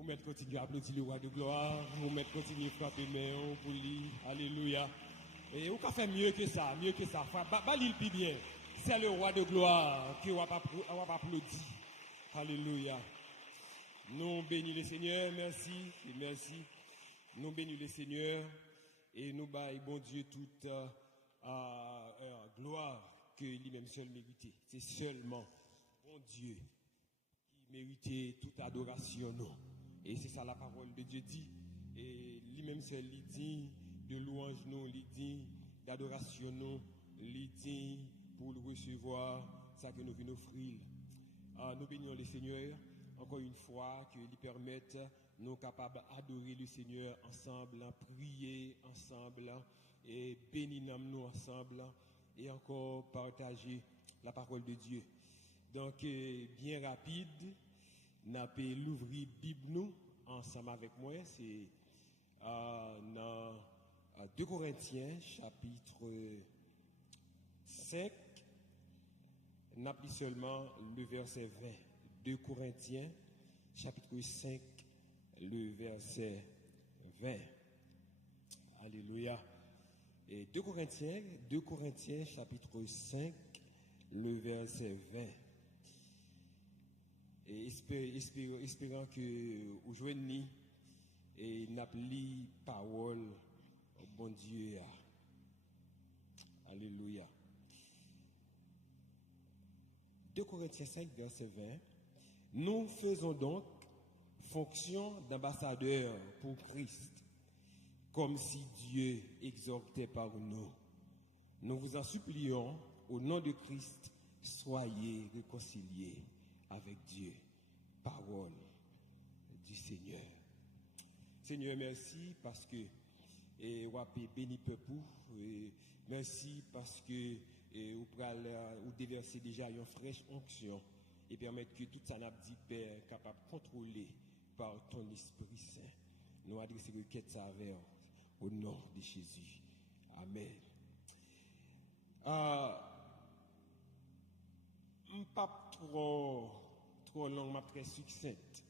Vous mettez continuer à applaudir le roi de gloire. Vous mettez continuer à frapper main pour lui. Alléluia. Et vous pouvez faire mieux que ça, mieux que ça. Balil plus bien. C'est le roi de gloire qui va applaudir. Alléluia. Nous bénissons le Seigneur. Merci. Et merci. Nous bénissons le Seigneur. Et nous baillons, bon Dieu, toute gloire que lui-même seul méritait. C'est seulement bon Dieu qui méritait toute adoration. Non. Et c'est ça la parole de Dieu dit. Et lui-même seul, il dit de louange, non, il dit d'adoration, non, il dit pour le recevoir, ça que nous venons offrir. Nous bénissons le Seigneur, encore une fois, qu'il permette nous capables d'adorer le Seigneur ensemble, prier ensemble, et bénir nous ensemble, et encore partager la parole de Dieu. Donc, bien rapide, nous allons l'ouvrir Bible nous ensemble avec moi. C'est dans 2 Corinthiens, chapitre 5. Nous allons seulement le verset 20. 2 Corinthiens, chapitre 5, le verset 20. Alléluia. Et 2 Corinthiens, chapitre 5, le verset 20. Et espérant que aujourd'hui, et n'appli parole au bon Dieu. Alléluia. 2 Corinthiens 5, verset 20. Nous faisons donc fonction d'ambassadeurs pour Christ, comme si Dieu exhortait par nous. Nous vous en supplions, au nom de Christ, soyez réconciliés avec Dieu. Parole du Seigneur. Seigneur, merci parce que vous avez béni peuple. Merci parce que vous déversez déjà une fraîche onction et permettre que tout ça n'a dit Père capable de contrôler par ton Esprit Saint. Nous adressons requête ça vers au nom de Jésus. Amen. Pas trop long, ma très succincte.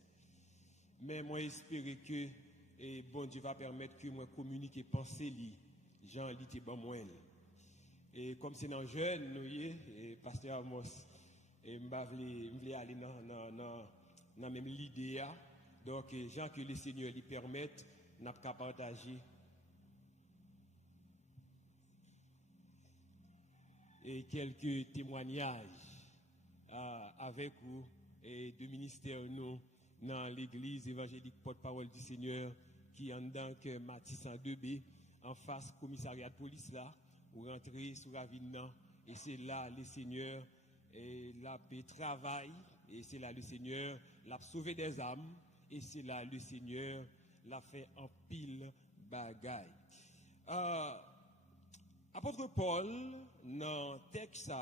Mais moi j'espère que bon Dieu va permettre que moi communique penser li Jean li te bon moi. Et comme c'est dans jeune nous et pasteur Amos et m'vle aller dans même l'idée. Donc Jean que le Seigneur lui permette n'a pas partager et quelques témoignages avec vous et de ministère nous dans l'église évangélique porte-parole du Seigneur qui en dans que Mathis en 2B en face commissariat de police là ou rentrer sur la ville et c'est là le Seigneur et la paix travail et c'est là le Seigneur l'a sauvé des âmes et c'est là le Seigneur l'a fait en pile bagaille. Apôtre Paul dans texte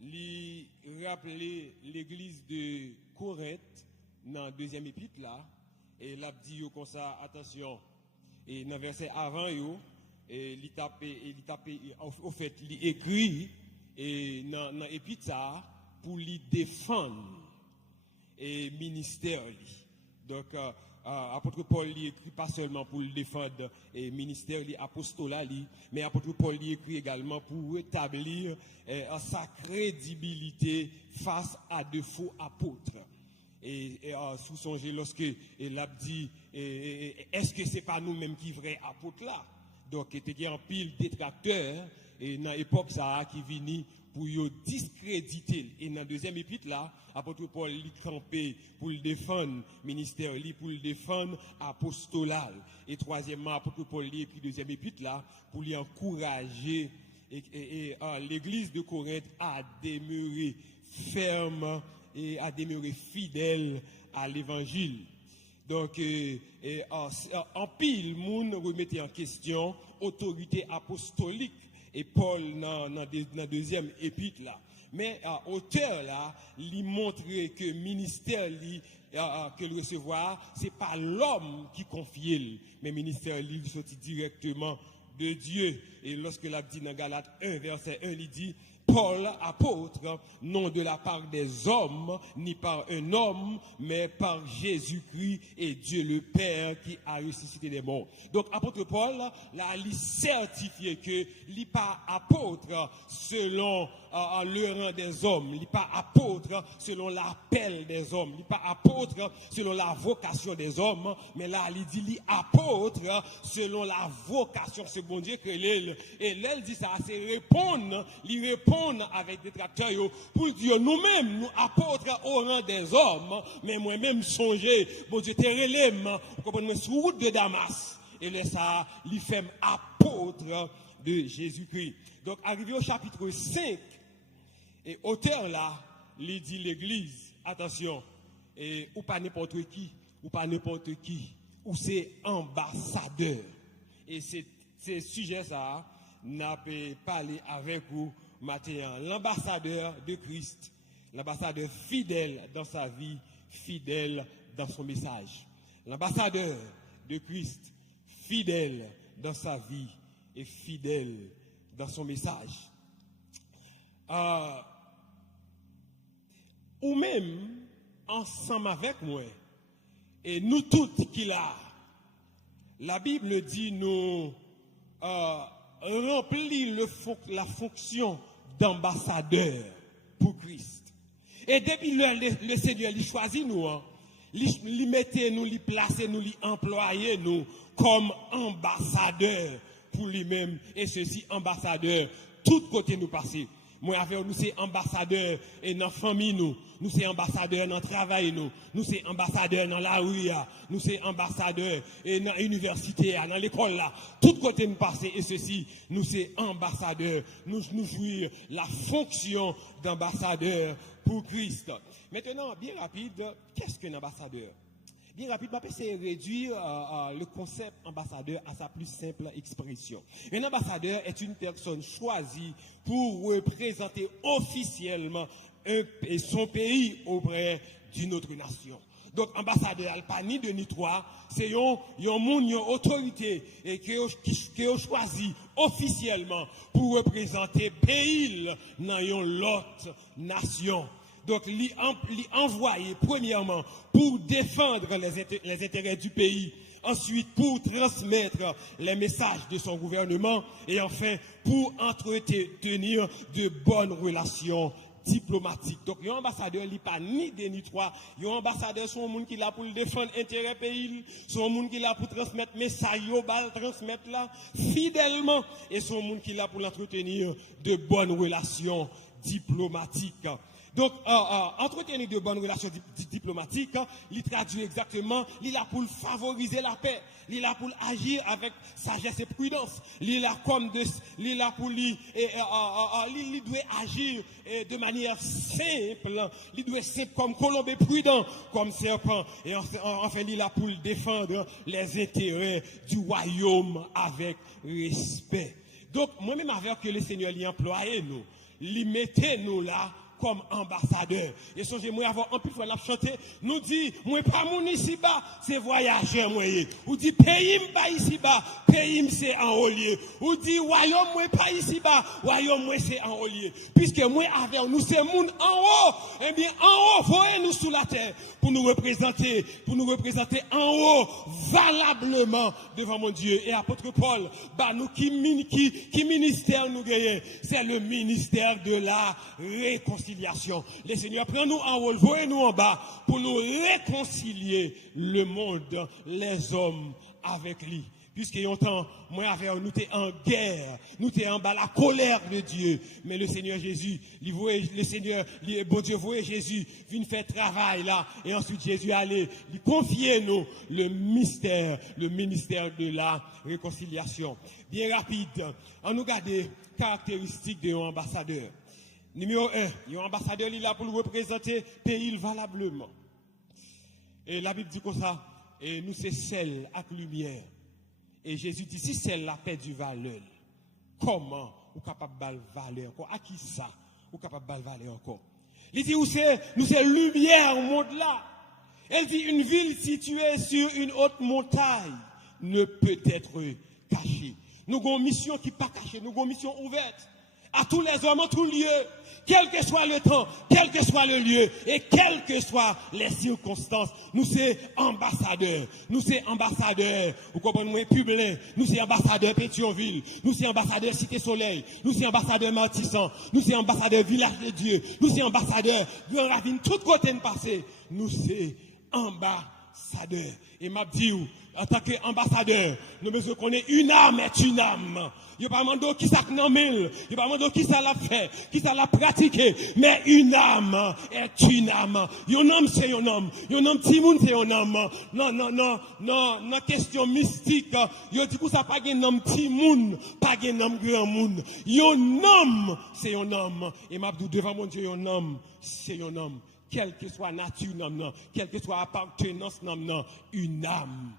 lui rappeler l'église de Corinthe dans deuxième épître là et l'a dit comme ça attention et dans verset avant yo et il tapé au fait il écrit et dans épître ça pour lui défendre et ministère lui. Donc apôtre Paul lui écrit pas seulement pour le défendre et ministère lui apostolat lui mais apôtre Paul lui écrit également pour rétablir sa crédibilité face à de faux apôtres. Et sous songer lorsque il a dit est-ce que c'est pas nous-mêmes qui vrais apôtres là. Donc il y a un pile détracteurs et dans l'époque ça qui vini pour discréditer et dans deuxième épître là apôtre Paul lui campé pour le défendre ministère lui pour le défendre apostolat et troisièmement apôtre Paul lui écrit deuxième épître là pour lui encourager et l'église de Corinthe à demeurer ferme et à demeurer fidèle à l'évangile. Donc en pile monde remettait en question autorité apostolique et Paul dans deuxième épître là. Mais auteur là, lui montrer que ministère lui que le recevoir, c'est pas l'homme qui confie, mais ministère lui sorti directement de Dieu. Et lorsque l'a dit dans Galates 1 verset 1, il dit Paul, apôtre, non de la part des hommes, ni par un homme, mais par Jésus-Christ et Dieu le Père qui a ressuscité des morts. Donc, apôtre Paul, là, il certifie que il n'est pas apôtre selon le rang des hommes, il n'est pas apôtre selon l'appel des hommes, il n'est pas apôtre selon la vocation des hommes, mais là, il dit il est apôtre selon la vocation, c'est bon Dieu que l'elle. Et là, il dit ça, c'est répondre, il répond avec des tracteurs pour dire nous-mêmes, nous apôtres au rang des hommes, mais moi-même songer, bon Dieu, t'es relève, vous comprenez, sur route de Damas. Et là, ça, il fait apôtre de Jésus-Christ. Donc, arrivé au chapitre 5, et auteur là, il dit l'église, attention, et ou pas n'importe qui, ou c'est ambassadeur. Et c'est sujet ça, n'a pas parlé avec vous matin. L'ambassadeur de Christ, l'ambassadeur fidèle dans sa vie, fidèle dans son message. L'ambassadeur de Christ, fidèle dans sa vie et fidèle dans son message. Ou même, ensemble avec moi, et nous tous qui là, la Bible dit nous remplir la fonction d'ambassadeur pour Christ. Et depuis le Seigneur lui choisit nous, lui mettait nous, lui plaçait nous, lui employait nous comme ambassadeur pour lui-même. Et ceci, ambassadeur, tout côté nous passer. Moi, avec nous, c'est ambassadeur et dans la famille, nous c'est ambassadeur dans le travail, nous c'est ambassadeur dans la rue, nous c'est ambassadeur et dans l'université, dans l'école, là. Tout côté nous passer et ceci, nous c'est ambassadeur. Nous jouir la fonction d'ambassadeur pour Christ. Maintenant, bien rapide, qu'est-ce qu'un ambassadeur? Bien rapidement, c'est réduire le concept ambassadeur à sa plus simple expression. Un ambassadeur est une personne choisie pour représenter officiellement son pays auprès d'une autre nation. Donc, ambassadeur, pas ni deux ni trois, c'est une autorité et qui a choisi officiellement pour représenter pays dans une autre nation. Donc, l'y envoyé premièrement pour défendre les intérêts du pays, ensuite pour transmettre les messages de son gouvernement et enfin pour entretenir de bonnes relations diplomatiques. Donc, un ambassadeur n'est pas ni deux ni trois. Un ambassadeur, c'est un monde qui est là pour défendre l'intérêt pays, c'est un monde qui est là pour transmettre message, transmettre là fidèlement, et c'est un monde qui est là pour entretenir de bonnes relations diplomatiques. Donc, entretenir de bonnes relations diplomatiques, il traduit exactement, il est là pour favoriser la paix, il est là pour agir avec sagesse et prudence, il est là pour il doit agir de manière simple, il doit être simple comme colombe et prudent comme serpent, et enfin il est là pour défendre les intérêts du royaume avec respect. Donc, moi-même avec que le Seigneur l'y employé nous, l'y mettez nous là, comme ambassadeur. Et songez-moi avoir un peu de la chanter, nous dit, moi pas mon ici-bas, c'est voyageur, moi. Ou dit, pays pas ici-bas, pays c'est en haut lieu. Ou dit, royaume, moi pas ici-bas, royaume, moi c'est en haut lieu. Puisque moi avec nous, c'est monde en haut. Eh bien, en haut, voyez-nous sous la terre pour nous représenter en haut, valablement devant mon Dieu. Et apôtre Paul, bah, nous qui ministère nous gagnons, c'est le ministère de la réconciliation. Le Seigneur prend nous en haut, voyez-nous en bas pour nous réconcilier le monde, les hommes avec lui. Puisque longtemps, moi avec nous t'es en guerre, nous t'es en bas la colère de Dieu. Mais le Seigneur Jésus, bon Dieu voyait Jésus, vient faire travail là, et ensuite Jésus allait lui confier nous le ministère de la réconciliation. Bien rapide, on nous regarde les caractéristiques de l'ambassadeur. Numéro 1, un ambassadeur il est là pour représenter le pays valablement. Et la Bible dit comme ça, et nous c'est sel avec lumière. Et Jésus dit, si celle la perdu valeur, comment vous capable de valeur encore? À qui ça? Vous capable de valeur encore? Il dit, nous c'est lumière au monde là. Elle dit, une ville située sur une haute montagne ne peut être cachée. Nous avons une mission qui n'est pas cachée, nous avons une mission ouverte. à tous les hommes en tout lieu, quel que soit le temps, quel que soit le lieu et quelles que soient les circonstances. Nous sommes ambassadeurs. Nous sommes ambassadeurs. Vous comprenez, Publin. Nous sommes ambassadeurs Pétionville. Nous sommes ambassadeurs Cité Soleil. Nous sommes ambassadeurs Martissan. Nous sommes ambassadeurs Village de Dieu. Nous sommes ambassadeurs Grand Ravine. Tout côté de passé. Nous sommes ambassadeurs. Et m'a dit, en tant qu'ambassadeur, nous devons connaître une âme est une âme. Il n'y a pas demandé qui ça n'a mille, il n'y a pas demandé qui ça l'a fait, qui ça l'a pratiqué, mais une âme est une âme. Un homme c'est un homme, un homme petit monde c'est un homme. Non, question mystique, il dit que ça pas un homme petit monde, pas un homme grand monde. Un homme c'est un homme. Et m'a dit devant mon Dieu, un homme c'est un homme. Quelle que soit la nature, quelle que soit l'appartenance, une âme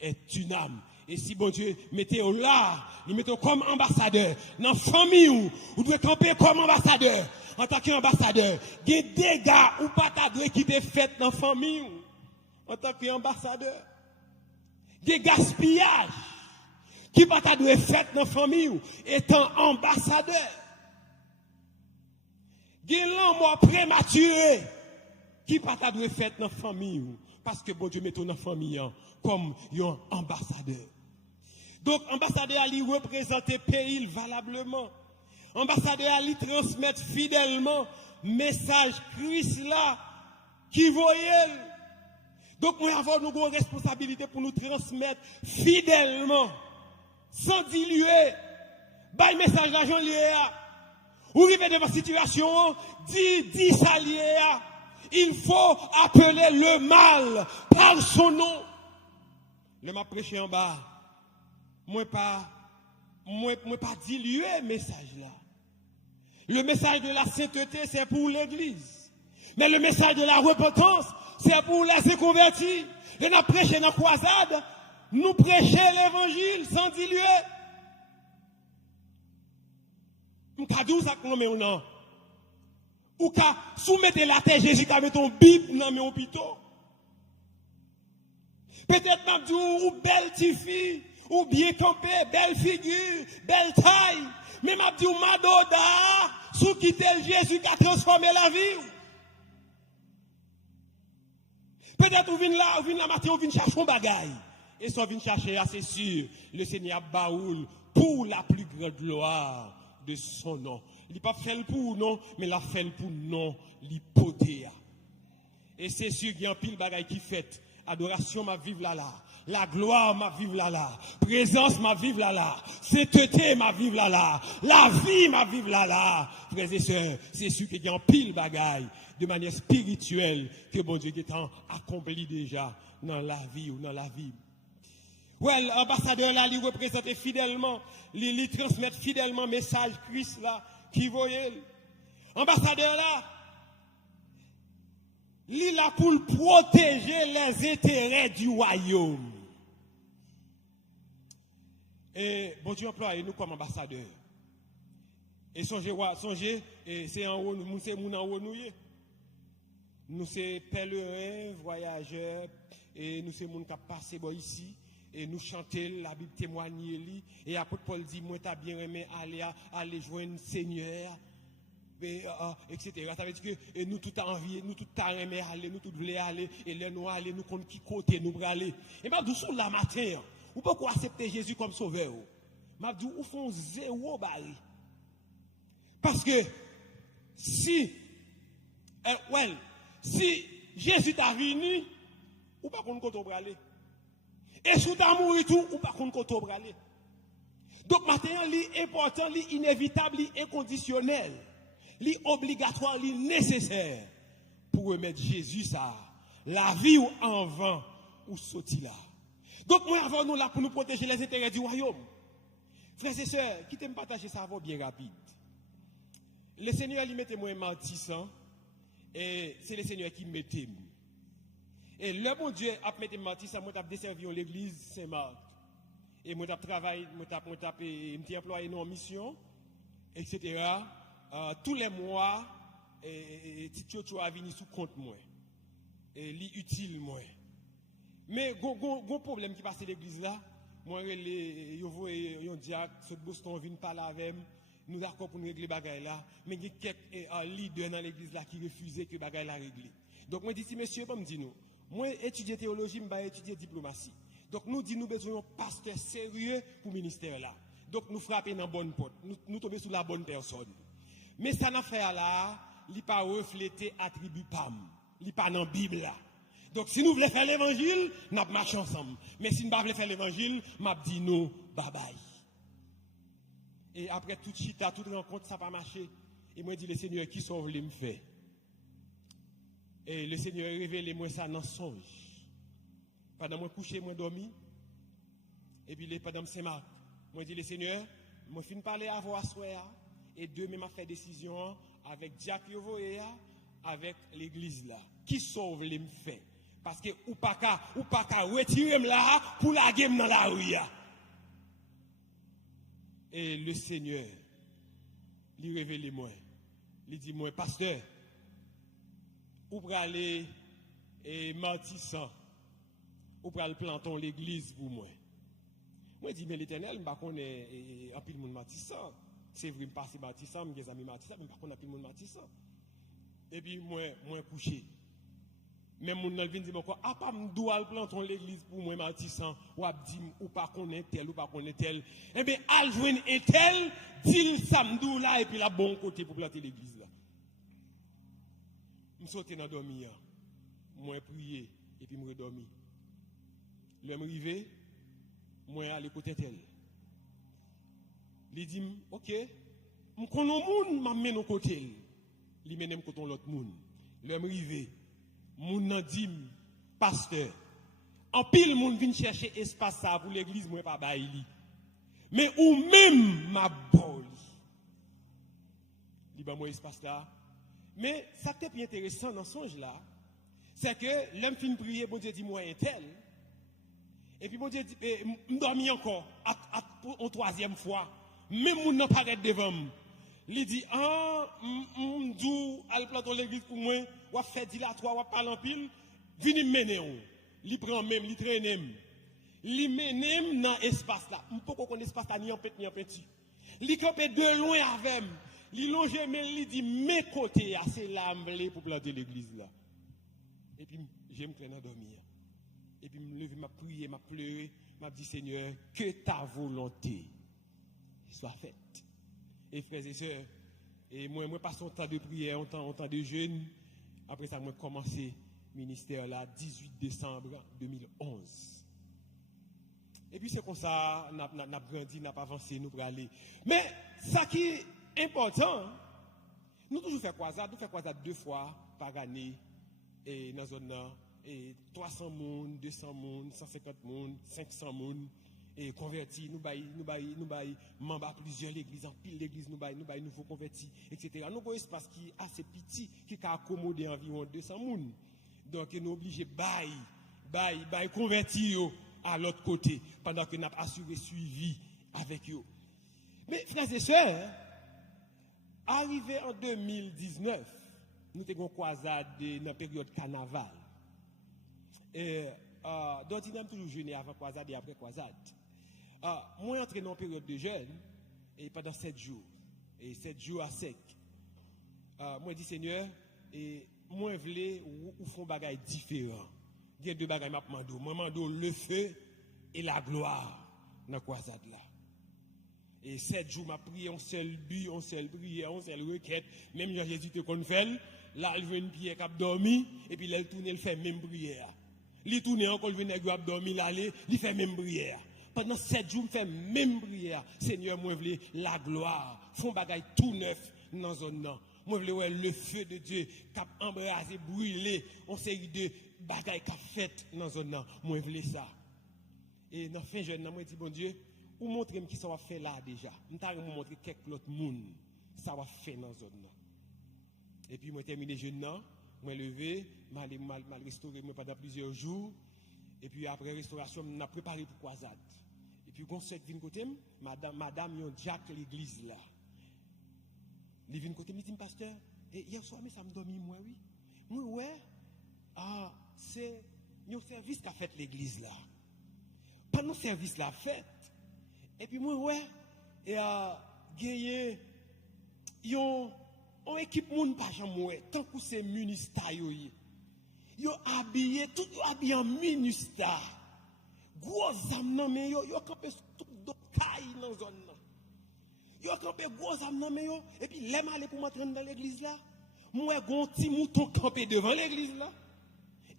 est une âme. Et si bon Dieu mettez là, il mettez comme ambassadeur, dans la famille, vous devez camper comme ambassadeur. En tant qu'ambassadeur, il y a des dégâts ou pas qui te fait dans la famille, en tant qu'ambassadeur. Des gaspillages qui pas fait dans la famille, étant ambassadeur. Il y a l'amour prématuré qui pas fait dans la famille, parce que bon Dieu met dans la famille comme un ambassadeur. Donc, ambassadeur Ali représente le pays valablement. Ambassadeur Ali transmettre fidèlement message Christ là qui voyait. Donc, nous avons une responsabilité pour nous transmettre fidèlement, sans diluer, le message l'argent lié. Ou arrivez devant la situation, dit ça lié. Il faut appeler le mal par son nom. Le m'a prêché en bas. Moi pas diluer le message là. Le message de la sainteté, c'est pour l'église. Mais le message de la repentance, c'est pour les convertis. Et nous prêchons dans la croisade, nous prêchons l'évangile sans diluer. Nous avons dit ça comme on ou qu'à soumettre la terre, Jésus qui met ton Bible dans mes hôpitaux. Peut-être même dit ou belle petite fille, ou bien campé, belle figure, belle taille. Mais m'a dit ou madoda, sous quitter Jésus qui a transformé la vie. Peut-être ou vient là, ou vient la matin, ou vient chercher un bagaille. Et ça vient chercher, c'est sûr, le Seigneur baoul pour la plus grande gloire de son nom. Il n'a pas fait le pour non, mais il a fait le pour non, l'hypothèse. Et c'est sûr qu'il y a un pile bagaille qui fait. Adoration m'a vivre là. La gloire m'a vivre là. Présence m'a vivre là. Sainteté m'a vivre là. La vie m'a vivre là. Frères et sœurs, c'est sûr qu'il y a un pile bagaille de manière spirituelle que bon Dieu est accompli déjà dans la vie ou dans la vie. Ouais, l'ambassadeur là, il représente fidèlement, il transmet fidèlement message Christ là, qui voyait. Ambassadeur là, il est là pour protéger les intérêts du royaume. Et bon Dieu emploie nous comme ambassadeurs. Et songez, c'est en haut, c'est mon en haut nous. Nous sommes pèlerins, voyageurs, et nous sommes gens qui passent ici. Et nous chantons, la Bible témoigne, et après Paul dit, moi t'as bien aimé aller joindre le Seigneur, etc. Ça veut dire que nous tout envie, nous tout aimé aller, nous tout voulons aller, et là nous aller, nous compte qui côté nous pour aller. Et bien, doucement la matin, ou pas accepter Jésus comme sauveur. Mais ou font zéro baril. Parce que si Jésus t'a venu, ou pas qu'on côté pour aller. Et si tu as mouru tout, ou pas qu'on côté pour aller. Donc maintenant, c'est important, c'est inévitable, c'est inconditionnel, c'est obligatoire, c'est nécessaire pour remettre Jésus ça, la vie ou en vent ou sortir là. Donc moi avant nous là pour nous protéger les intérêts du royaume. Frères et sœurs, qui t'aiment partager ça va bien rapide. Le Seigneur lui mettait moi Martissan et c'est le Seigneur qui mettait. Et le bon Dieu a mis Martissan, moi t'ai desservi l'église Saint-Marc. Et moi t'ai travaillé, moi t'ai employé en mission, etc. Tous les mois, Tito a venu sous compte moi. Et li utile moi. Mais gon problème qui passe à l'église là, moi yo voyé un diacre de Boston vient parler avec nous d'accord pour nous régler bagaille là, mais il y a quelques leaders dans l'église là qui refusaient que bagaille là régler. Donc moi dis si monsieur pas me dit nous, moi étudier théologie, me étudier diplomatie. Donc nous dit nous besoin d'un pasteur sérieux pour le ministère là. Donc nous frapper dans bonne porte, nous tomber sur la bonne personne. Mais ça n'a fait là, il pas refléter attribut PAM, il pas dans Bible là. Donc si nous voulons faire l'évangile, nous marchons ensemble. Mais si nous ne voulons pas faire l'évangile, m'a dit nous bye bye. Et après toute chita, toute rencontre, ça n'a pas marché. Et moi, je dis, le Seigneur, qui sauve les me fait. Et le Seigneur révèle moi ça dans songe. Pendant moi coucher, moi dormi. Et puis, pendant Saint-Marc, moi, je dis, le Seigneur, moi, je finis de parler à voix soir. Et demain, m'a fait décision avec Jacques Yovoea, avec l'église là. Qui sauve les me fait. Parce que, ou pas qu'à retirer là pour la game dans la rue. Et le Seigneur, lui révèle moi. Il dit moi, pasteur, ou pour aller et Martissant, ou pour aller planter l'église pour moi. Moi, je dis, mais l'Éternel, je ne sais pas qu'on est un peu de monde Martissant. C'est vrai, je passe Martissant, je mes amis Martissant, mais je ne sais pas qu'on a un peu de monde Martissant. Et puis, moi, couché. Même mon nan vinn dit quoi pas m'doit planter l'église pour moi Martissant ou a dit ou pas connaître tel ou pas connaître tel et bien al joindre un tel dit samedi là et puis la bon côté pour planter l'église là me sauter dans dormir moi prier et puis me redormir le m'rivé moi aller côté tel il dit OK me connais moun m'a mené côté il mène côté l'autre moun le m'rivé moun nan dit pasteur en pile moun vinn chercher espace ça pour l'église moi pas bail li mais ou même ma bol li ba moi espace là mais ça qui est plus intéressant dans songe là c'est que l'homme fin prier bon Dieu dit moi un tel et puis bon Dieu dit m'dormi encore en troisième fois même moun nan paraît devant moi il dit m'dou al planter l'église pour moi ou fait dilatoire ou parler en pile vini mener on li prend même li traîne li menem dans espace là on peut qu'on espace là ni en petit li camper de loin avec li longe mais li dit mes côtés c'est là m'vle pour planter l'église là et puis j'aime traîner dormir et puis me lever m'a prier m'a pleurer m'a dit Seigneur que ta volonté soit faite. Et frères et sœurs, et moi passe un temps de prière, un temps de jeûne. Après ça, moi commencé ministère là 18 décembre 2011. Et puis c'est comme ça, n'a grandi, n'a pas avancé, nous pour aller. Mais ça qui est important, nous toujours fait croisade, nous faisons croisade 2 fois par année et dans la zone là, et 300 moun, 200 moun, 150 moun, 500 moun. Et convertis, nous baillons membres plusieurs l'église, en pile l'église, nous baillons nouveaux convertis, etc. Nous avons un espace qui est assez petit, qui a accommodé environ 200 moun. Donc, nous sommes obligés de convertir à l'autre côté, pendant que nous avons assuré suivi avec eux. Mais, frères et sœurs, arrivé en 2019, nous avons une croisade dans la période carnaval. Et, donc, nous avons toujours jeûné avant croisade et après croisade. Moi, entré dans une période de jeûne et pendant 7 jours. Et 7 jours à sec. Moi, je dis Seigneur, et moi, je voulais ou font des bagages différents. Il y a 2 bagages que je demande. Moi, je demande le feu et la gloire dans la croisade là. Et 7 jours, je prié un seul but, une seule prière, une seule requête. Même Jésus te confesse, là, il veut une pierre qui a dormi, et puis là, il tourne, il fait même prière. Il tourne encore, il vient à dormir, il fait même prière. Pendant 7 jours, je fais même prière. Seigneur, moi, je veux la gloire. Font bagaille tout neuf dans la zone. Moi, je veux le feu de Dieu qui a embrasé, brûlé. On série de bagaille qui a fait dans la zone. Moi, je veux ça. Et dans la fin jeune, moi, je dis, bon Dieu, vous montrez qui ça va faire là déjà. Je vais vous montrer quelques autres monde ça va faire dans la zone. Et puis, moi, terminé jeune, moi, levé, mal restauré pendant plusieurs jours. Et puis, après restauration, on a préparé pour croisade. Et puis, quand c'est venu côté, madame, yon Jack l'église là. Il vient côté, il dit, pasteur, et hier soir, mais ça me dormi, moi, oui. Moi, ouais, c'est un service qu'a fait l'église là. Pas nos services là fait. Et puis, moi, ouais, et gagné yon équipe moun pas jamais tant que c'est ministère yo habillé tout yo habillé en ministère gros âme nan men yo campé tout d'okaï dans zone nan yo campé gros âme nan men yo et puis l'aime aller pour m'entrer dans l'église là moi gon petit mouton campé devant l'église là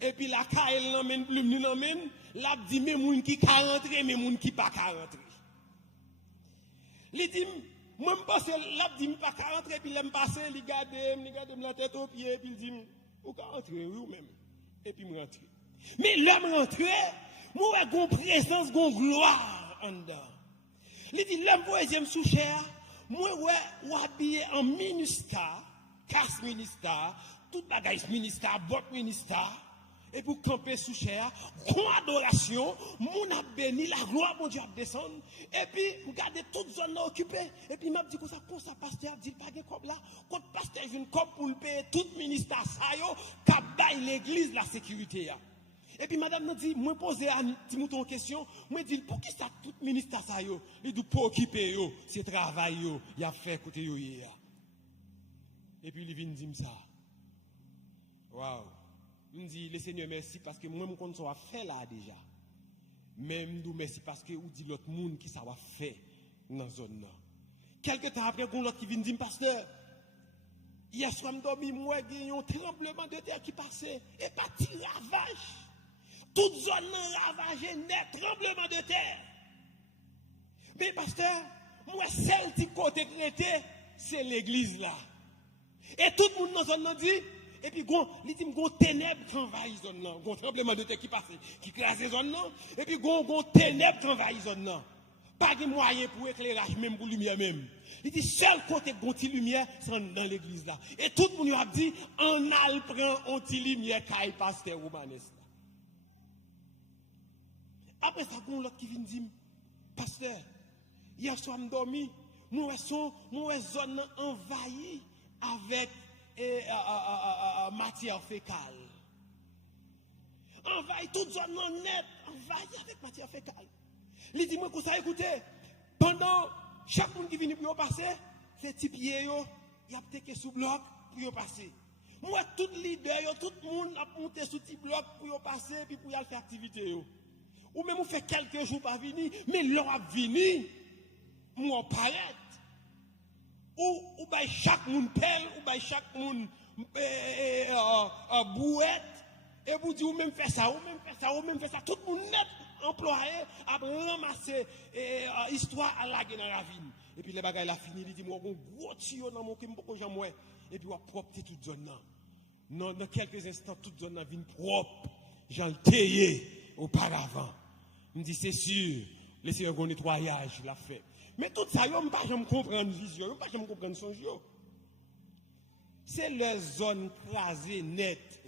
et puis la caille nan men plume ni nan men la dit mais moun qui ka rentrer mais moun qui pas ka rentrer li dit moi me pense la dit pas ka rentrer puis l'aime passer li garder la tête au pied puis il dit ou ka rentrer ou même et puis me rentrer mais l'homme rentrer moi gon présence gon gloire en dedans li dit l'homme voyez sous cher moi ouais ou habillé en ministère casse ministère tout bagage ministère bot ministère et pour camper sous chair, grand adoration, mon a béni, la gloire mon Dieu a descendre, et puis regardez toute zone occupée, et puis m'a dit comme ça pasteur dit pas de comme là, quand pasteur vient comme pour le payer tout ministère ça yo, qu'a bail l'église la sécurité. Et puis madame nous dit, moi poser à Timouton question, moi dit pour qui ça tout ministère ça yo, il dit pour occuper yo, c'est travail yo, il a fait côté yo hier. Et puis il vient dire ça. Waouh. Je dis, le Seigneur, merci parce que moi, je compte ça fait là déjà. Même nous, merci parce que vous dit l'autre monde qui ça va faire dans la zone là. Quelque temps après, il y a l'autre qui vient dire, pasteur, hier soir, je dormi, moi, il y a un tremblement de terre qui passait et pas de ravage. Toute zone ravagée, net, tremblement de terre. Mais pasteur, moi, celle qui côté crété, c'est l'église là. Et tout le monde dans la zone là dit, et puis, il dit gon ténèbres qui envahissent zone là, gon tremblement de terre qui passe, qui crase zone là, et puis gon ténèbres qui envahissent zone là. Pas de moyen pour éclairage même pour lumière même. Il dit seul côté gon ti lumière c'est dans l'église là. Et tout le monde a dit on al prend on ti lumière caille pasteur Romanes là. Après ça gon l'autre qui vient dire pasteur, hier soir m'dormi, moi zone envahie avec matière fécale. Envahit toute zone net, envahit avec matière fécale. Il dit moi que ça écoutez, pendant chaque monde qui vient pour passer, c'est petit pied yo, y a peut-être sous bloc pour passer. Moi tout leader yo, tout le monde a monté sous petit bloc pour passer puis pour y aller faire activité yo. Ou même on fait quelques jours pas venir, mais l'on a venir, moi paraît. Ou by chaque monde pelle, ou by chaque monde bouette, et vous dites, ou même fait ça, tout le monde net employé à ramasser histoire à la dans la ravine. Et puis les bagages la fini, il dit, moi, un gros tuyau dans mon qui me jamais, et puis on propre toute zone. Dans quelques instants, toute zone vient propre, j'en taillé auparavant. Il me dit, c'est sûr, laissez un nettoyage, l'a fait. Mais tout ça, je ne peux pas comprendre vision, je ne peux pas comprendre son jeu. C'est la zone crasée nette,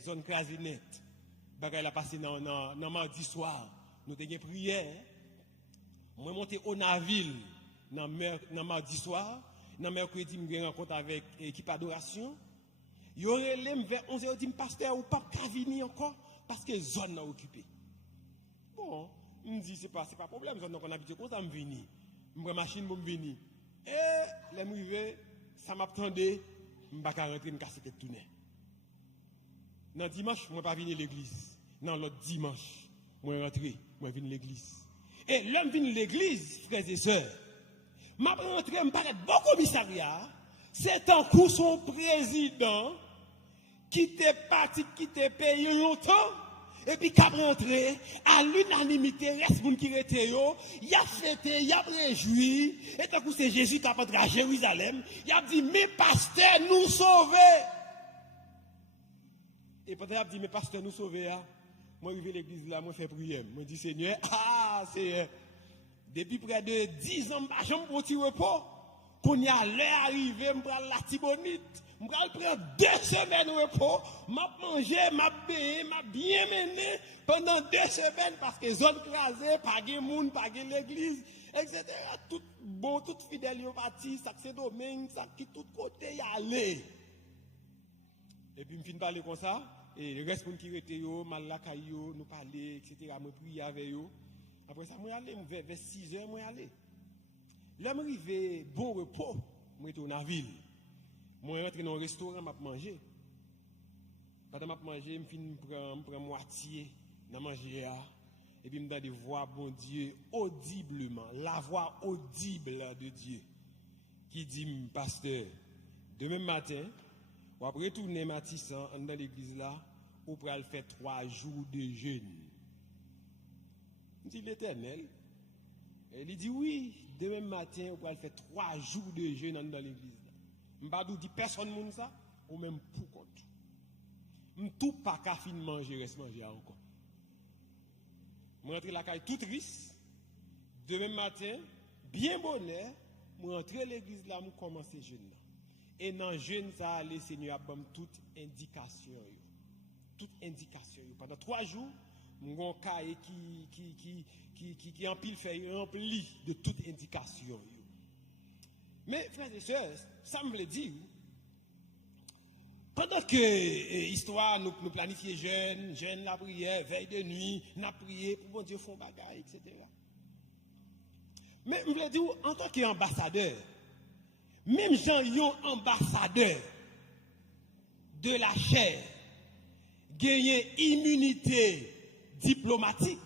Bagay la passé dans mardi soir, nous avons prière. Moi monté au Naville dans mardi soir, dans mercredi je rencontre avec l'équipe adoration. Il y aurait vers 11h dit pasteur ou pas venir encore parce que zone est occupée. Bon, il me dit c'est pas problème, zone qu'on habite comme ça me venir. Je prends machine pour me venir. Et les arrivé, ça m'attendait, je ne vais pas rentrer, je vais casser tête tourner. Dans dimanche, je ne vais pas venir à l'église. Dans l'autre dimanche, je vais rentrer, je vais venir à l'église. Et l'homme vient à l'église, frères et sœurs. Je vais rentrer, je vais paraître bon commissariat. C'est un coup son président qui était parti, qui était payé longtemps. Et puis, quand rentré, à l'unanimité, reste moun qui rete yo, y a fêté, y a réjoui, et tant que c'est Jésus qui a rentré à Jérusalem, y a dit, mes pasteurs nous sauvez. Et peut-être dit, mes pasteurs nous sauvez, moi, je vais à l'église là, moi, je fais prière. Moi, je dis, Seigneur, c'est, depuis près de 10 ans, je me prends un petit repos, qu'on y a l'heure arrivée, je prends la tibonite. Je vais prendre 2 semaines de repos, je vais manger, je vais payer, je vais bien mener pendant 2 semaines parce que zone crasée, pas de monde, pas de l'église, etc. Tout bon, tout fidèle, ils parti, ça c'est domaine, ça qui tout côté y aller. Et puis, je finis parler comme ça, et le reste qui était yo, mal la caillou, nous parler, etc. Je prier avec eux. Après ça, je aller, vers 6 heures, je aller. Là, je arrive bon repos, je suis dans la ville. Moi, rentre dans un restaurant, m'a manger. Pendant m'a manger, me prend moitié dans manger et puis me donne des voix bon Dieu audiblement, la voix audible de Dieu qui dit pasteur, demain matin, ou après retourner Matissan dans l'église là, ou pour aller faire 3 jours de jeûne. Je dis l'Éternel. Il dit oui, demain matin, ou pour aller faire 3 jours de jeûne dans l'église là. M'badou dit personne monde ça ou même pour compte. Tout pas qu'à fin manger reste manger encore. Je rentre la caille tout triste. Demain matin, bien bonheur, je rentre à l'église là, je commence le jeûne. Et dans le jeûne, ça, le Seigneur a donné toute indication. Toute indication. Pendant 3 jours, je vais un cahier qui rempli de toute indication. Mais, frères et sœurs, ça me le dit. Pendant que l'histoire nous planifions jeûne, la prière, veille de nuit, nous prié pour bon Dieu font bagaille, etc. Mais je me dis, en tant qu'ambassadeur, même Jean yon ambassadeur de la chair, gagne immunité diplomatique.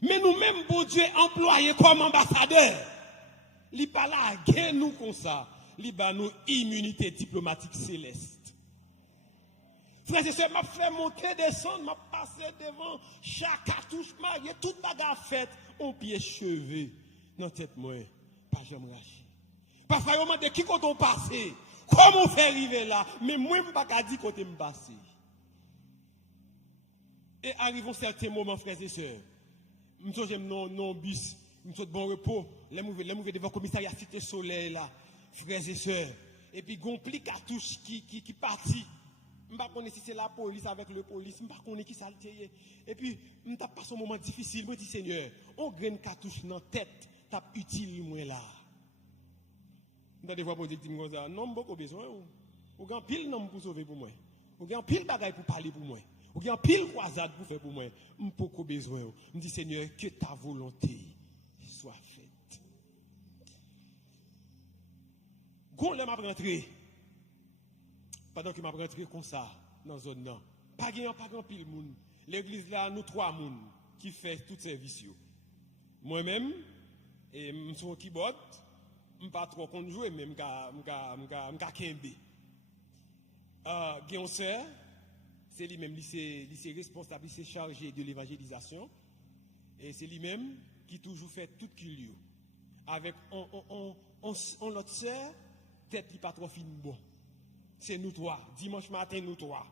Mais nous-mêmes, bon Dieu, employés comme ambassadeurs, il pas là, gagne nous comme ça, il ba nous immunité diplomatique céleste. Frères et sœurs, m'a fait monter, descendre, m'a passé devant chaque cartouche marié, toute bagarre faite, on pied cheveux dans tête moi, pas jamais raché. Parfois, on m'a dit qui quand on passé, comment on fait arriver là, mais moi, je ne pas dire quand on passé. Et arrivons certains moments, frères et sœurs, nous sommes non bus, nous sommes bon repos, les mouvements devant le commissariat Cité Soleil là, frères et sœurs, et puis gonpli cartouche qui partit. Je ne sais pas si c'est la police avec le police, je ne sais pas qui ça le. Et puis, je pas passé un moment difficile, je dis Seigneur, on graine cartouche dans la tête, t'as utile moi là. Je des fois pour dire non, beaucoup besoin. Ou grand pile non pour sauver pour moi. Ou grand pile bagaille pour parler pour moi. Ou grand pile croisade pour faire pour moi. Beaucoup besoin. Je dis Seigneur, que ta volonté soit faite. Quand je m'a rentré, pendant que m'a rentré comme ça dans la zone là, pas grand pile monde. L'église là, nous 3 monde qui fait tout service. Moi-même et mon keyboard, je ne pas trop qu'on jouer même m'ka kembe. Gen sœur, c'est lui-même lycée responsable, il s'est chargé de l'évangélisation et c'est lui-même qui toujours fait tout qu'il avec on l'autre sœur, tête qui pas trop fine bon. C'est nous 3, dimanche matin nous 3.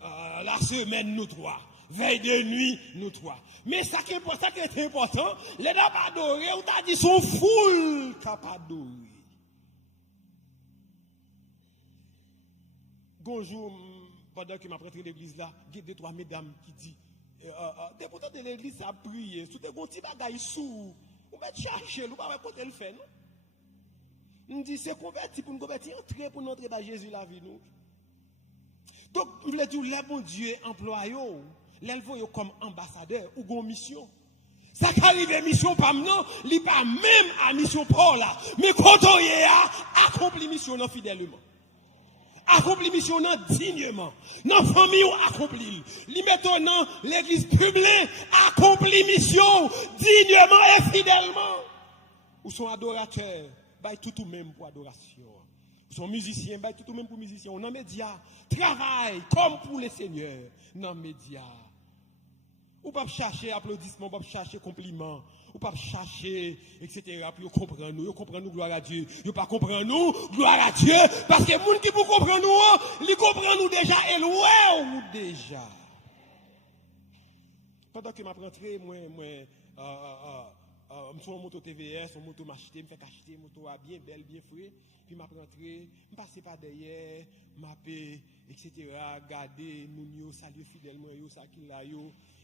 La semaine nous 3. Veille de nuit, nous 3. Mais ça qui est important, les dames adorés, on t'a dit, sont full capables d'adorer. Bonjour, pendant que je rentré l'église là, il y a 2-3 mesdames qui disent, député de l'église, ça a prié, tout est bon petit bagaille sous, on va chercher, on va pas le faire, non? On dit, c'est converti pour nous convertir, entrer pour notre Jésus la vie, nous. Donc, je voulais dire, les bon Dieu employé, les voyons comme ambassadeur ou gon mission. Ça qui arrive à mission pas non, il pas même à mission Paul là, mais quand on y a accompli mission non fidèlement. Accompli mission non dignement. Non famille accompli. Li mettons dans l'église publique accompli mission dignement et fidèlement. Ou sont adorateurs, bah tout même pour adoration. Ou sont musiciens, bah tout même pour musiciens. Dans médias, travail comme pour les seigneurs dans médias. Ou pas chercher applaudissements, ou pas chercher compliments, ou pas chercher, etc. Pour comprendre nous, gloire à Dieu. Vous pas comprendre nous, gloire à Dieu. Parce que les gens qui vous comprennent nous, ils comprennent nous déjà et loin ou déjà. Pendant que je rentré, moi, je suis en moto TVS, en moto m'acheter, je fais acheter, moto bien belle, bien frais. Puis je rentré, je passe par derrière, m'appelle, etc. Garder, nous saluer fidèlement, ça qui là,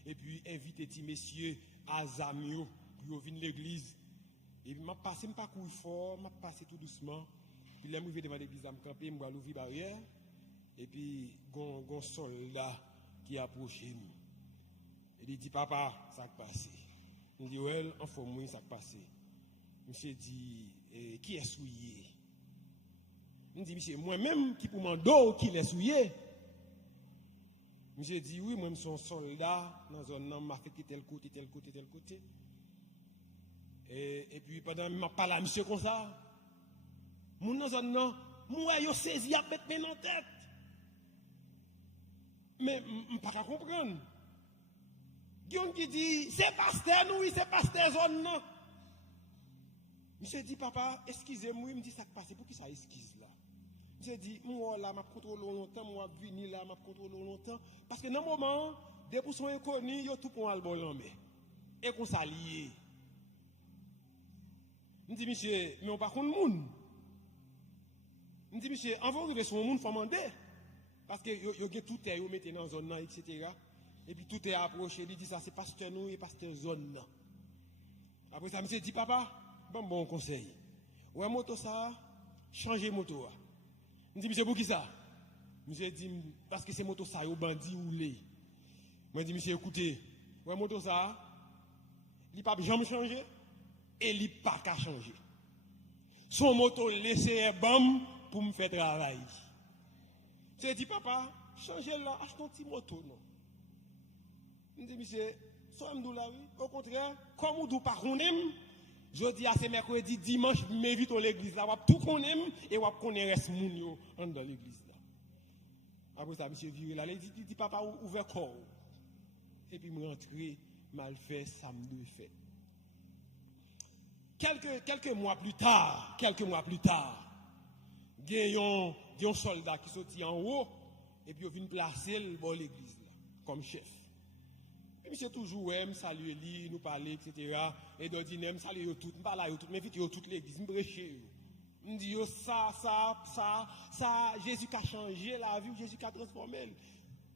et puis inviter les messieurs à Zamio pour venir l'église. Et puis, je passe pas courir fort, je passe tout doucement. Puis là, je vais devant l'église, je me camper, je vais l'ouvrir barrière. Et puis, il y a un soldat qui approche nous. Il dit, papa, ça a passé. Il dit, ouais, enfin, moi, ça a passé. Monsieur dit, qui est souillé? Je dis, monsieur, moi-même qui pour m'en dos qui l'est souillé. Monsieur dit, oui, moi, je suis un soldat dans une zone, m'a fait tel côté, tel côté, tel côté. Et puis pendant que je parle à monsieur comme ça, mon dans zone, moi, je saisi à mettre mes dans la tête. Mais je ne peux pas comprendre. Guillaume qui dit, c'est pasteur, nous, oui, c'est pasteur zone, non. Monsieur dit, papa, excusez-moi, il me dit ça qui passe, pour qui ça excuse là? Monsieur dit, moi là, je contrôle longtemps, moi, je venu là, je contrôle longtemps. Parce que dans le moment, des pour sont inconnus, ils ont tout pour un album là, et qu'on s'allie. Je dis, monsieur, mais on ne parle pas de monde. Je dis, monsieur, avant de son monde, il faut demander. Parce que y a tout est, vous mettez dans la zone, etc. Et puis tout est approché, il dit ça, c'est pasteur nous et pasteur zone. Après ça, monsieur dit, papa, bon conseil. Ouais, moto ça, changez moto. Je dis, monsieur, pour qui ça? Monsieur dit, parce que c'est moto ça, au bandit ou les. Moi, je dis, monsieur, écoutez, ouais, moto ça, il n'a pas jamais changé et il n'a pas qu'à changer. Son moto laissé un bam pour me faire travail. Je dis, papa, changez là, achetez un petit moto, non? Je dis, monsieur, ça me la vie. Au contraire, comme vous ne pas connaissez, je dis à ce mercredi, dimanche, je m'invite à l'église là, je tout connaître et je connais reste moun dans l'église là. Après ça, monsieur viré là, il dit, papa, ouvert corps. Et puis, je rentre, mal fait, ça me fait. Quelques mois plus tard, il y a un soldat qui sortit en haut et puis il vient placer dans l'église là, comme chef. Et puis c'est toujours me saluer lui, nous parler, etc. Et d'ordinaire, me saluer tout, me parler tout, me vite toute l'église, me prêcher. Me dit ça, Jésus qui a changé la vie, Jésus qui a transformé.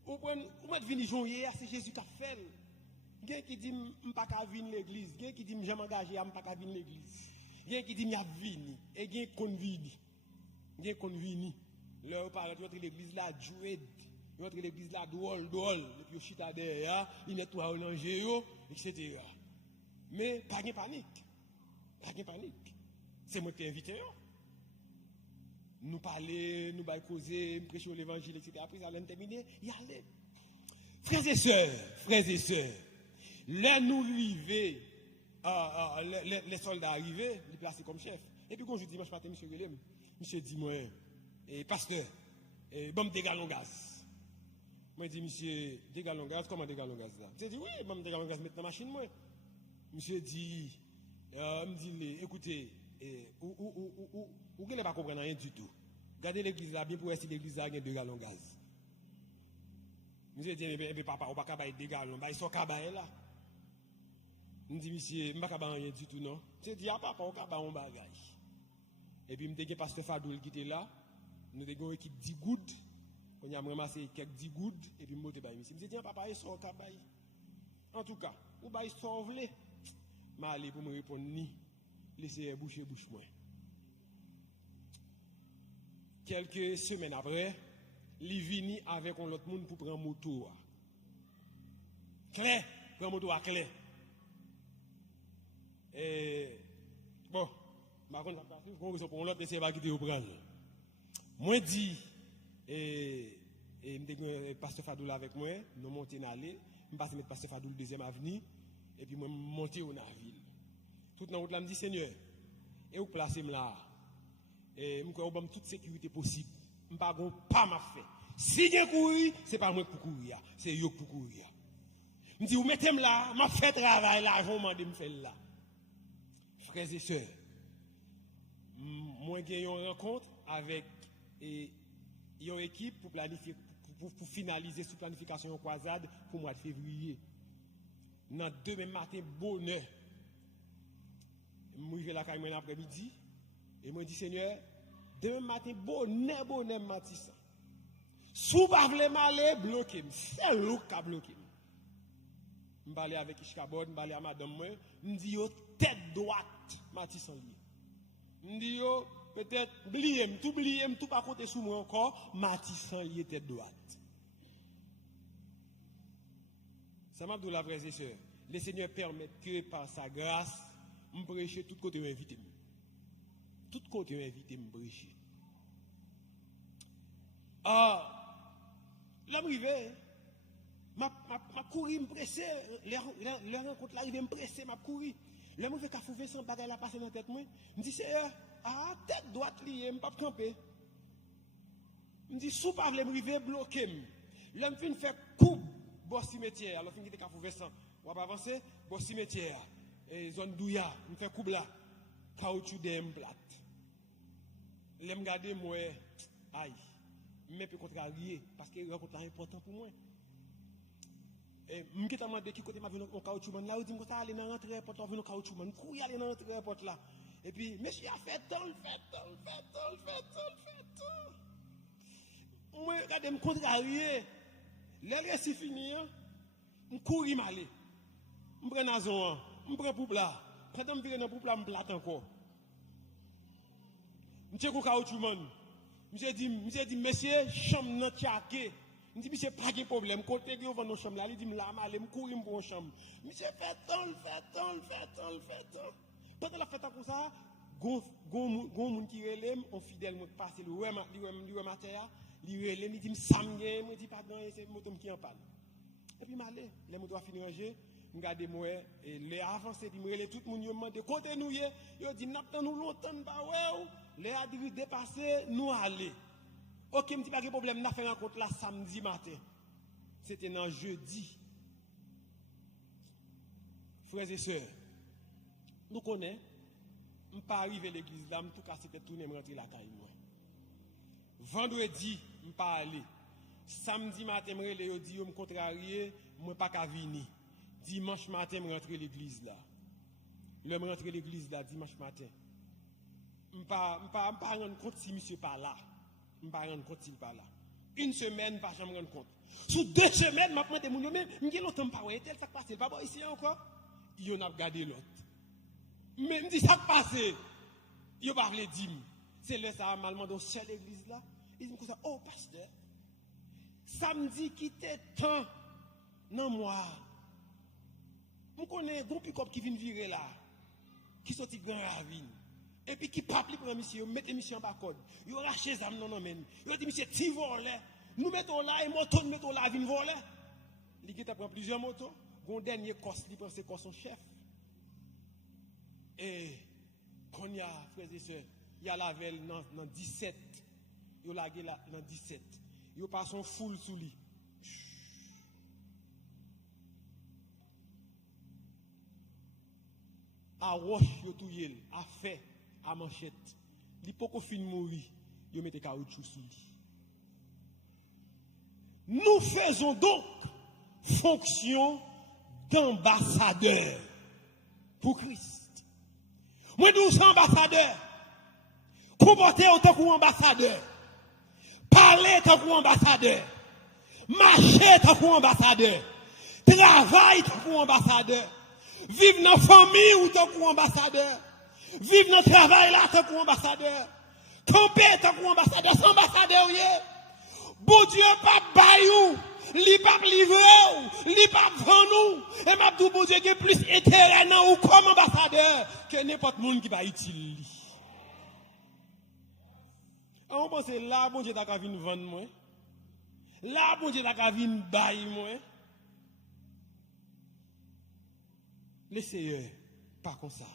Vous êtes venu jouer, c'est Jésus qui a fait. Il y a qui dit je ne pas venir l'église, il y a qui dit je vais m'engager, je ne pas venir l'église. Il y a qui dit je vais venir, et il y a qui vini. Il y a qui vini. Là, vous parlez de l'église là, jouer. Votre l'église là, drôle, et puis au chita derrière, il nettoie au langer, etc. Mais pas de panique. C'est moi qui ai invité. Nous parler, nous causer, nous prêcher l'évangile, etc. Après, ça allait terminer, il y allait. Frères et sœurs, là nous arrivés, les soldats arrivés, ils placés comme chef. Et puis quand je dis dimanche matin, monsieur Guélem, monsieur dit moi, pasteur, bon des galons gaz. Moi, je dis, monsieur, des gallons gaz, comment des gallons gaz là? Je dis, oui, je des gallons gaz mettre dans la machine, moi. Monsieur dit, me dit, écoutez, vous ne pas comprendre rien du tout. Regardez l'église là, bien pour essayer l'église là, il y a 2 gallons gaz. Monsieur dit, mais papa, on ne va pas bailler 2 gallons, ils sont cabaye là. Je dis, monsieur, je ne vais pas bailler rien du tout, non? Je dis, papa, on va bailler un bagage. Et puis, je dis, pasteur Fadoul qui était là, nous avons une équipe 10 gouttes. On a ramassé quelques 10 gouttes et puis je me dis, tiens, papa, il sort au cabaye. En tout cas, ou bah il sort vle. Mais allez pour me répondre ni. Laissez bouche moi. Quelques semaines après, il vini avec un autre monde pour prendre moto. Clé, prendre moto à clé. Et bon, par contre, je pour l'autre, c'est pas quitter au prendre. Moi dit et pasteur Fadoul avec moi, nous montons dans l'allée, je passe mettre pasteur Fadoul deuxième avenue et puis moi monter au navire. Tout dans route là me dit Seigneur, et vous placez là. Et me donne toute sécurité possible. Je pas m'a fait. Si j'ai couru, c'est pas moi pour courir, c'est yo pour courir. Me dit vous mettez là, m'a fait travail là, je m'en me faire là. Frères et sœurs, moi j'ai une rencontre avec une équipe pour planifier, pour finaliser sous planification en croisade pour le mois de février. Dans demain matin, bonheur. Je vais la caille après-midi et je dis Seigneur, demain matin, bonheur, Matissa. Sous pas voulez m'aller, bloquer. C'est l'eau qui a bloqué. Je vais aller avec Ishkabod, je vais aller à madame, je dis tête droite, Matissa. Je dis peut-être, oubliez, tout pas côté sous moi encore, Matissan y était droite. Ça m'a dit la vraie sœur. Le Seigneur permet que par sa grâce, je prêche tout côté invité. Tout côté invité me prêcher. Là, je m'a couru, me pressé, les rencontres l'arrivée, me pressé, m'a couru. Là, je vais cafouver sans bagaille la passer dans la tête, moi. Je dis, c'est tête droite liée, je ne peux pas camper. Je dis, sous pas me river, bloquer. Là, je faire coupe, bon cimetière. Alors, je vais cafouver sans. On va avancer, bon cimetière. Et zone douya, je fais coupe là. Caoutchouc des plate. Là, je regarde, moi, aïe. Mais je peux contrarier, parce que c'est important pour moi. Et je me demande qui côté m'a vu au caoutchouc là, je dis que ça aller dans l'entrée airport, on vient au caoutchouc man, pour y aller dans l'entrée airport là. Et puis monsieur a fait tant. Moi regardez me contrarier. Là c'est fini, je courir m'aller. Je prends nazon, je prends pouple là. Quand je virer dans pouple là, je plate encore. Je suis au caoutchouc man. Je dis monsieur chambre nan tchaké. Je dis, monsieur, pas de problème. Côté que vous vendez nos chambres là, il dit, là, je vais courir pour une chambre. Monsieur, fait tant. Pendant la fête comme ça, gon qui relève, on fidèle, moi, passe le ouais matin, il relève, il dit, samedi, moi, dit, pardon, c'est moto qui en parle. Et puis, m'aller, les motos a fini ranger, regardez moi, et les avancés, puis, me tout le monde, demande, côté nous, il dit, n'attend nous longtemps, bah ouais, les a dit, dépasser, nous aller. Ok, je ne dis pas de problème, on a fait une rencontre là samedi matin. C'était dans jeudi. Frères et sœurs, nous connaissons, je ne suis pas arrivé à l'église là, en tout cas, c'était tourné, je rentré la caille. Vendredi, je ne suis pas allé. Samedi matin, je dit, je me contrarié, je ne suis pas venir. Dimanche matin, je rentre à l'église là. Je rentre à l'église là, dimanche matin. Je ne suis pas rendre compte si monsieur n'est pas là. Je ne vais pas rendre compte s'il pas là. Une semaine, je ne vais pas rendre compte. Sous 2 semaines, je vais me dire, je vais l'autre pas tel ça passe, pas ici encore. Il y a regardé l'autre. Mais je dis ça passe. Il va parler dire. C'est là ça mal dans seule église là. Il dit comme ça, oh pasteur. Samedi qui était temps non moi. Je connais un gros pick-up qui vient virer là. Qui sorti grand ravine. Et puis qui pape pour monsieur, mettez monsieur en bas code. Il aura chez âme non men. Il dit monsieur ti volé. Nous mettons là et moto nous mettons là vinn voler. Il qui t'a prend plusieurs motos, gon dernier cost li prend c'est son chef. Et quand il y a frères et sœurs, il y a la veille dans 17. Il a la dans 17. Il passe son full sous lui. À roche yo touyel, à fait à manchette. Li poko fin mourir, yo mette caoutchouc sous lui. Nous faisons donc fonction d'ambassadeur pour Christ. Moi nous sommes ambassadeurs. Comporter autant qu'ambassadeur. Parler tant qu'ambassadeur. Marcher tant qu'ambassadeur. Travailler tant qu'ambassadeur. Vivre dans la famille ou tant qu'ambassadeur. Vivre dans le travail là tant qu'ambassadeur. Camper tant qu'ambassadeur. Sans ambassadeur, bon Dieu, pas baillou. Li pas livrer, li pas vendre nous. Et m'a dit bon Dieu qui plus intérêt dans ou comme ambassadeur que n'importe monde qui va utile. On pense là bon Dieu t'a venir vendre moi. Là bon Dieu t'a venir bailler moi. Laissez pas comme ça.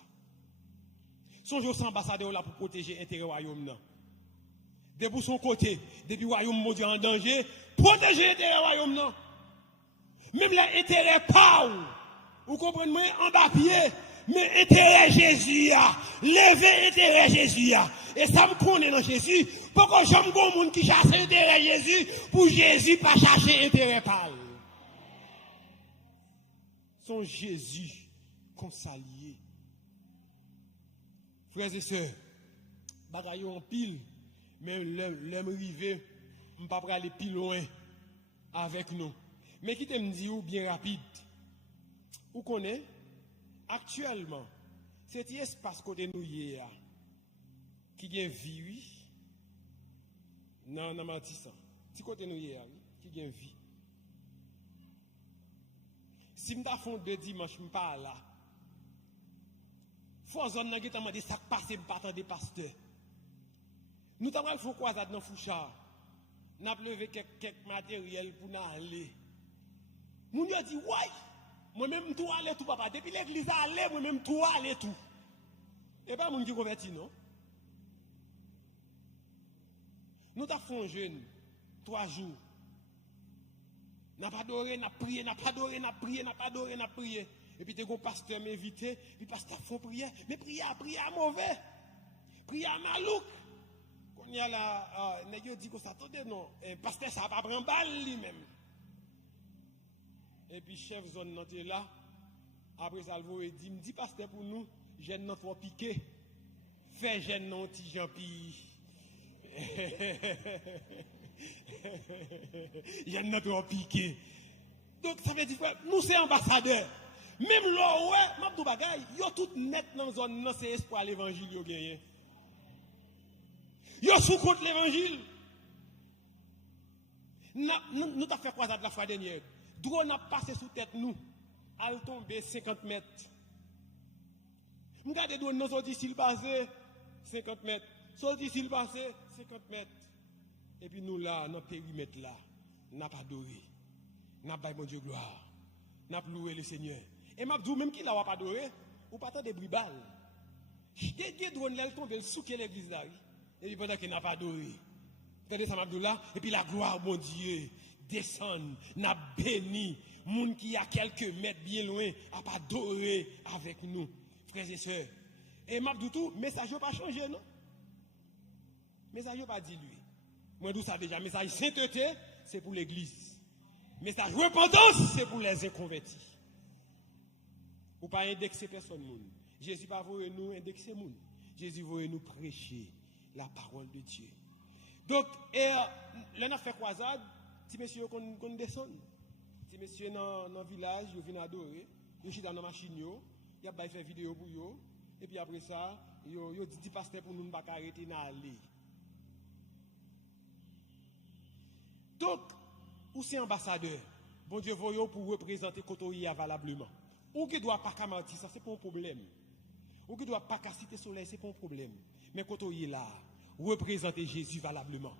Songez aux ambassadeurs là pour protéger l'intérêt du royaume là. Depuis son côté, depuis le royaume mondial en danger, protéger l'intérêt du royaume non. Même l'intérêt pas vous comprenez moi en bas pied, mais intérêt Jésus a, lever intérêt Jésus a. Et ça me connaît dans Jésus, pourquoi j'aime bon monde qui chasse intérêt Jésus pour Jésus pas chercher intérêt pas. Son Jésus consalié. Frères et sœurs, bagaille en pile. Mais l'homme rivé, je ne peux pas aller plus loin avec nous. Mais qui te me dit bien rapide, vous connaissez, actuellement, c'est un espace côté nous hier, qui a vie, oui, non, Matissan, c'est côté nous hier, qui a vie. Si je fais 2 dimanches, je ne suis pas là. Faut zone n'a pas dit ça passe pas des pasteurs. Nous avons fait croisade dans Fouchard. n'a levé quelques matériels pour nous aller. Moun yo dit ouais, moi-même tout aller tout papa. Depuis l'église aller, moi-même tout aller tout. Et pas moun qui converti non. Nous t'avons fait un jeûne 3 jours. N'a pas adoré, n'a prié, n'a pas adoré, n'a prié, n'a pas adoré, n'a prié. Et puis t'es un pasteur m'invité, puis pasteur font prière, mais prière mauvais. Prière malouk. Quand il y a là, nèg dit qu'on s'attendait non, pasteur ça va pas prendre balle lui-même. Et puis chef zone nan était là. Après ça le dit, me dit pasteur pour nous, jeune nan trop piqué. Fais jeune non petit Jean-Pi. Jeune nan trop piqué. Donc ça veut dire quoi? Nous c'est ambassadeurs. Même là ouais, m'a dou bagay, yo tout net dans zone nan c'est espoir l'évangile yo gagné. Yo sous contre l'évangile. Nous t'a fait croisade la fois dernière. Drone a passé sous tête nous. Elle tomber 50 mètres. Regardez drone nous sorti s'il passé 50 mètres. Sorti s'il passé 50 mètres. Et puis nous là, dans le périmètre là, n'a pas adoré. N'a pas bon Dieu gloire. N'a pas loué le Seigneur. Et m'a dit même qu'il n'a pas adoré, ou pas tant de bribal. Des drone là, elle tombe, elle souquait l'église là. Et puis pendant qu'il n'a pas adoré. Regardez ça m'a dit là, et puis la gloire mon Dieu descend, n'a béni. Moun qui a quelques mètres bien loin, a pas adoré avec nous, frères et sœurs. Et m'a dit tout, message n'a pas changé, non? Message n'a pas dilué. Moi, d'où ça déjà, message sainteté, c'est pour l'église. Message repentance, c'est pour les inconvertis. Ou pas indexer personne. Jésus pas voulu nous indexer moun. Jésus voulu nous prêcher la parole de Dieu. Donc, là, on a fait croisade, si monsieur qu'on descend. Si monsieur dans le village, il vient adorer, il est dans la machine, il a fait vidéo pour eux, et puis après ça, il dit pasteur pour nous ne pas arrêter d'aller. Donc, ou c'est ambassadeur, bon Dieu voyons pour représenter Kotoya valablement. Ou qui doit pas mentir, ça c'est pas un problème. Ou qui doit pas citer soleil, c'est pas un problème. Mais Kotoya là, représenter Jésus valablement.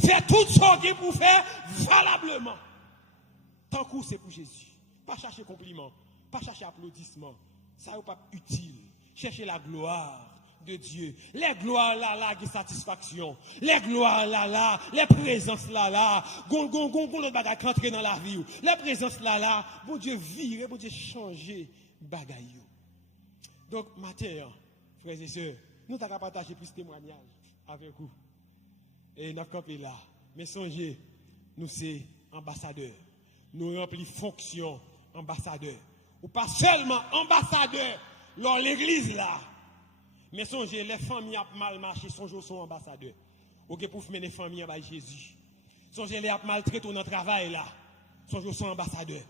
Faire tout ce qu'il pour faire valablement. Tant que c'est pour Jésus. Pas chercher compliment, pas chercher applaudissement. Ça n'est pas utile. Chercher la gloire de Dieu. Les gloires là, qui satisfaction. Les gloires là, les présences là, gon le bagage qui entre dans la vie. Les présences là, bon Dieu vire, bon Dieu changer bagay. Donc, matin, frères et sœurs, nous avons partagé plus de témoignages avec vous. Et nous avons campé là. Mais songez, nous sommes ambassadeurs. Nous remplissons fonction ambassadeur. Ou pas seulement ambassadeur dans l'église là. Mais songez, les familles ont mal marché, songez sont ambassadeurs. Ok, pour mener les familles à Jésus. Songez, les ont maltraité dans le travail là. Songez sont ambassadeurs.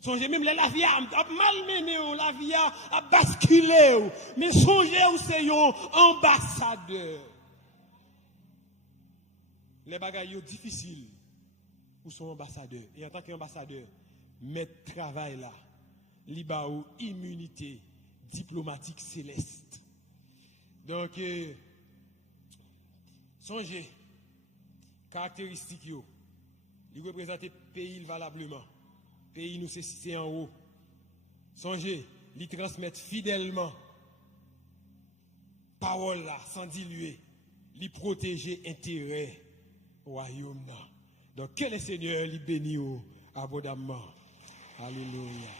Songez même la vie a mal mené, la vie a basculé. Mais songez où c'est un ambassadeur. Les bagailles sont difficiles. Ou sont ambassadeurs. Et en tant qu'ambassadeur, mettre travail là, libao immunité diplomatique céleste. Donc, songez, caractéristiques, il représente le pays valablement. Pays nous c'est en haut. Songez, il transmettre fidèlement parole là, sans diluer, il protéger intérêt royaume là. Donc, que le Seigneur lui bénisse abondamment. Alléluia.